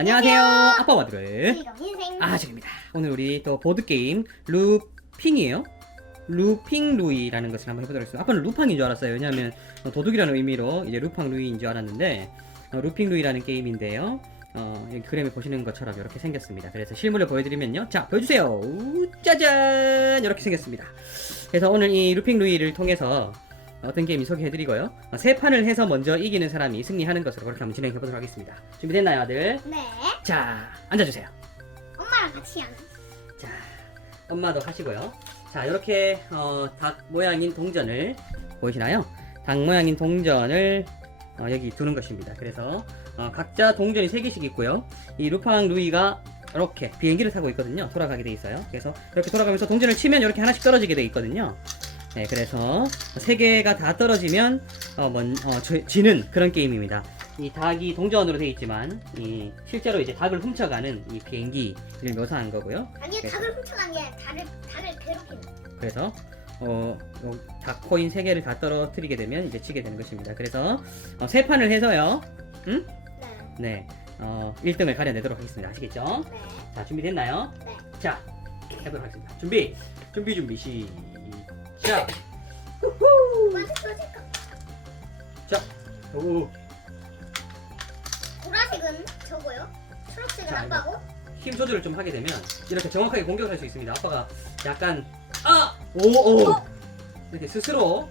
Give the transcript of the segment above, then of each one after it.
안녕하세요. 아빠 와드를 인생. 아직입니다. 오늘 우리 또 보드 게임 루핑이에요. 루핑 루이라는 것을 한번 해보도록 하겠습니다. 아빠는 루팡인 줄 알았어요. 왜냐하면 어, 도둑이라는 의미로 이제 루팡 루이인 줄 알았는데 어, 루핑 루이라는 게임인데요. 어, 여기 그림에 보시는 것처럼 이렇게 생겼습니다. 그래서 실물을 보여드리면요. 자, 보여주세요. 우, 짜잔! 이렇게 생겼습니다. 그래서 오늘 이 루핑 루이를 통해서 어떤 게임이 소개해드리고요. 어, 세 판을 해서 먼저 이기는 사람이 승리하는 것으로 그렇게 한번 진행해보도록 하겠습니다. 준비됐나요, 아들? 네. 자, 앉아주세요. 엄마랑 같이 하는. 자, 엄마도 하시고요. 자, 이렇게 어, 닭 모양인 동전을 보이시나요? 닭 모양인 동전을 어, 여기 두는 것입니다. 그래서 어, 각자 동전이 3개씩 있고요. 이 루팡 루이가 이렇게 비행기를 타고 있거든요. 돌아가게 돼 있어요. 그래서 이렇게 돌아가면서 동전을 치면 이렇게 하나씩 떨어지게 돼 있거든요. 네, 그래서 세 개가 다 떨어지면 어, 먼, 어, 저- 지는 그런 게임입니다. 이 닭이 동전으로 돼 있지만 이 실제로 이제 닭을 훔쳐가는 이 비행기를 묘사한 거고요. 아니 네. 닭을 훔쳐간 게 닭을 닭을 괴롭히는. 그래서 어, 어, 닭 코인 세 개를 다 떨어뜨리게 되면 이제 치게 되는 것입니다. 그래서 어, 세 판을 해서요. 네. 네. 어, 1등을 가려내도록 하겠습니다. 아시겠죠? 네. 자, 준비됐나요? 네. 자, 해보도록 하겠습니다. 준비. 준비 준비 시작. 먼저 떨어질까? 오, 보라색은 저거요. 초록색은 자, 이거. 아빠고. 힘 조절을 좀 하게 되면 이렇게 정확하게 공격할 수 있습니다. 아빠가 약간 아! 오! 오! 어? 이렇게 스스로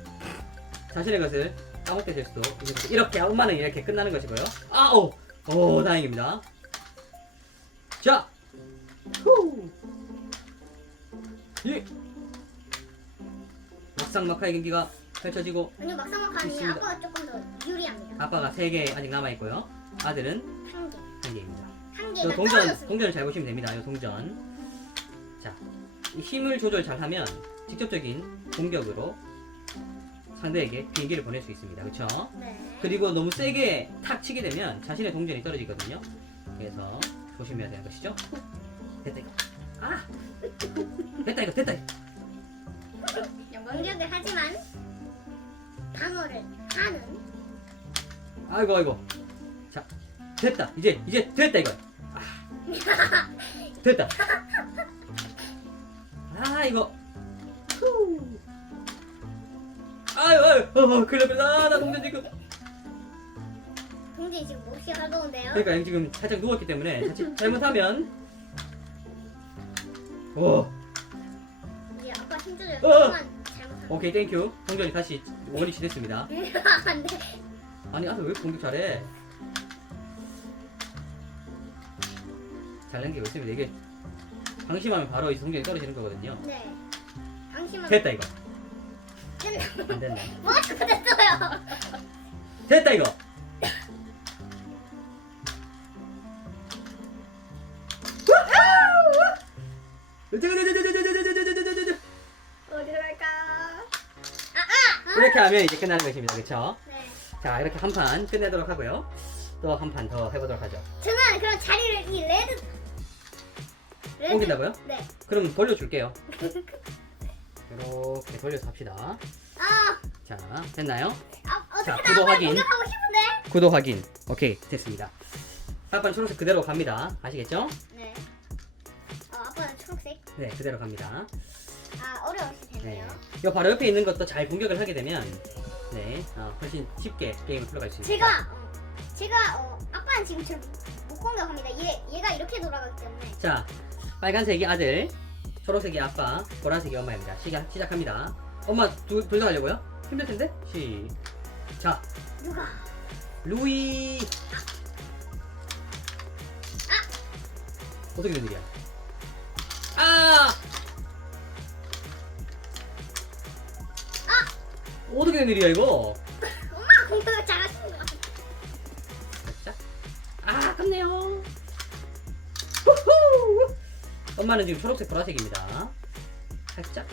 자신의 것을 까먹게 될 수도 있습니다. 이렇게 엄마는 이렇게 끝나는 것이고요. 아! 오! 오, 다행입니다. 자! 후! 예! 막상 막하의 경기가 펼쳐지고 아니 막상 막하니 있습니다. 아빠가 조금 더 유리합니다. 아빠가 3개 아직 남아있고요. 아들은 한 개. 1개입니다. 한이 개가 동전, 떨어졌습니다. 동전을 잘 보시면 됩니다. 이 동전. 자, 이 힘을 조절 잘 하면 직접적인 공격으로 상대에게 비행기를 보낼 수 있습니다. 그렇죠? 네. 그리고 너무 세게 탁 치게 되면 자신의 동전이 떨어지거든요. 그래서 조심해야 되는 것이죠. 됐다 이거. 아! 됐다 이거 됐다. 이거. 하지만 방어를 하는. 아이고 아이고. 자, 됐다. 이제 이제 됐다 이거. 아. 됐다. 아 이거. 후. 아유 아유 어 그래 그래 나나 동전 지금 동진이 지금 몹시 활거운데요. 그러니까 형 지금 살짝 누웠기 때문에 자칫 잘못하면 오 이제 아빠 힘 조절 어. 잘못하면. 오케이 땡큐 동전이 다시 원위치 됐습니다 안 돼. 아니 아들 왜 공격 잘해 잘 남기고 있습니다 이게 방심하면 바로 이 동전이 떨어지는 거거든요 네. 당신만 됐다 이거. 안 됐네 뭐가 자꾸 됐어요. 됐다 이거 이렇게 하면 이제 끝나는 것입니다 그쵸 네. 자 이렇게 한 판 끝내도록 하고요 또 한 판 더 해보도록 하죠 저는 그럼 자리를 이 레드. 레드. 옮긴다고요? 네. 그럼 돌려줄게요 이렇게 돌려서 합시다 아, 자 됐나요? 아 어떻게 자, 구독 아빠 확인. 공격하고 싶은데? 구독 확인 오케이 됐습니다 아빠는 초록색 그대로 갑니다 아시겠죠? 네. 어, 아빠는 초록색. 네 그대로 갑니다 네. 이 바로 옆에 있는 것도 잘 공격을 하게 되면 네 어, 훨씬 쉽게 게임을 풀어갈 수 있습니다 제가 어, 제가 어, 아빠는 지금 저를 못 공격합니다. 얘 얘가 이렇게 돌아가기 때문에. 자 빨간색이 아들 초록색이 아빠 보라색이 엄마입니다 시작, 시작합니다 엄마 둘다 하려고요? 힘들 텐데 시작 누가? 루이 어떻게 된 일이야 아 어떻게 된 일이야 이거 엄마가 공격을 잘하시는 것 같아. 살짝 아 아깝네요 후후. 엄마는 지금 초록색 보라색입니다 살짝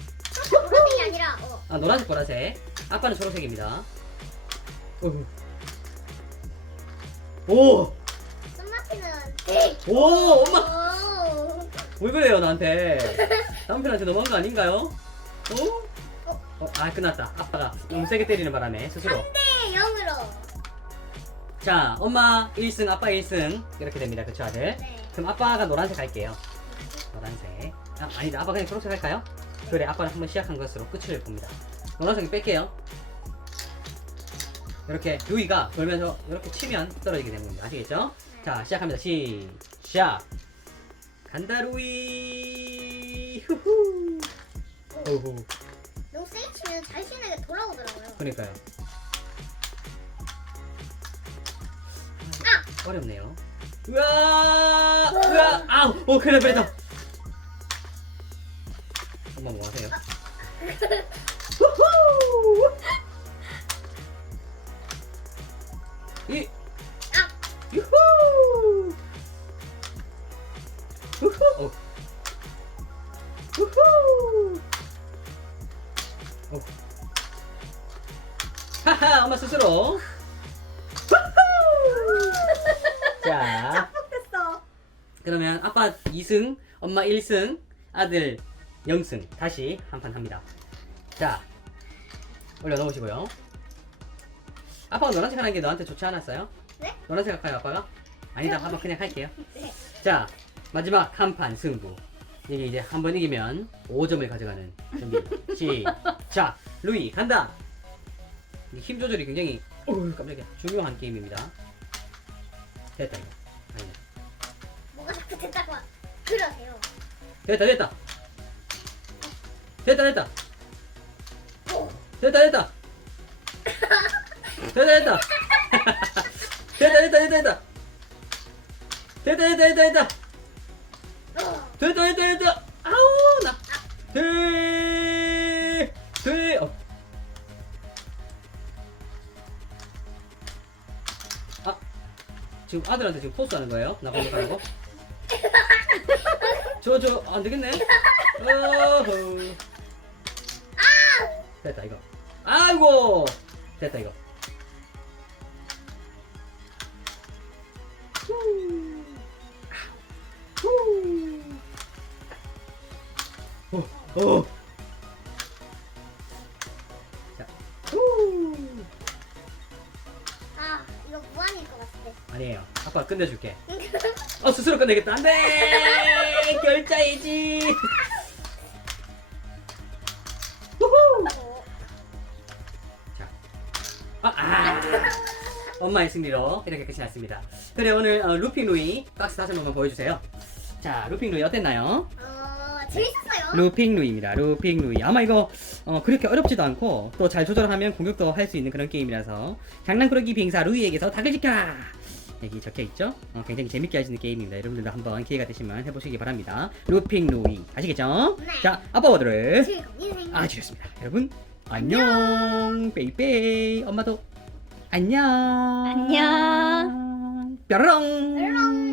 보라색이 아니라 어, 아 노란색 보라색 아빠는 초록색입니다. 오! 썸마티는 네. 오! 엄마! 오. 왜 그래요 나한테 남편한테 너무한 거 아닌가요? 어? 어? 아 끝났다 아빠가 너무 세게 때리는 바람에 스스로 네, 0으로. 자, 엄마 1승, 아빠 1승 이렇게 됩니다. 그쵸 아들? 네. 그럼 아빠가 노란색 할게요. 노란색. 아, 아니다. 아빠 그냥 초록색 할까요? 그래, 아빠는 한번 시작한 것으로 끝을 봅니다. 노란색 뺄게요. 이렇게 루이가 돌면서 이렇게 치면 떨어지게 되는 겁니다. 아시겠죠? 자, 시작합니다. 시작. 간다 루이. 후후. 오호. 치면 자신에게 돌아오더라고요. 그러니까요. 아! 어렵네요. 으아! 으아! 아우! 오, 큰일 날 뻔했다. 엄마 뭐 하세요? 후후! 이! 그러면 아빠 2승, 엄마 1승, 아들 0승. 다시 한 판 합니다. 자, 올려놓으시고요. 아빠가 노란색 하는 게 너한테 좋지 않았어요? 네? 노란색 할까요, 아빠가? 아니다, 아빠 그냥 할게요. 네. 자, 마지막 한 판 승부. 이게 이제 한 번 이기면 5점을 가져가는 준비. 시작! 루이, 간다! 이힘 조절이 굉장히, 어우, 깜짝이야. 중요한 게임입니다. 됐다, 이거. 아니네. 뭐가 자꾸 됐다고 그러세요. 됐다 됐다 됐다 됐다 오. 됐다 됐다 됐다 됐다 됐다 됐다 됐다 됐다 됐다 됐다 됐다 됐다 어. 됐다 됐다 됐다 아우 나돼돼 어. 아 지금 아들한테 지금 포스 하는 거예요? 나 공격하라고 저 저 안 되겠네. 어허. 됐다 이거. 아이고 됐다 이거. 후. 후. 오, 오. 자, 후. 아 이거 무한일 것 같은데. 아니에요. 아빠 끝내줄게. 어 스스로 끝내겠다. 안돼. 결자이지. 후후. 어. 아, 아. 엄마의 승리로 이렇게 끝이 났습니다. 그래 오늘 어, 루핑 루이 박스 다시 한번 보여주세요. 자 루핑 루이 어땠나요? 어 재밌었어요. 루핑 루이입니다. 루핑 루이. 아마 이거 어, 그렇게 어렵지도 않고 또 잘 조절하면 공격도 할 수 있는 그런 게임이라서 장난꾸러기 빙사 루이에게서 닭을 지켜 여기 적혀 있죠? 어, 굉장히 재밌게 하시는 게임입니다. 여러분들도 한번 기회가 되시면 해보시기 바랍니다. 루핑 루이 아시겠죠? 네. 자 아빠 워드를 즐거운 인생. 아 좋습니다. 여러분 안녕 베이베이 엄마도 안녕 안녕. 뾰로롱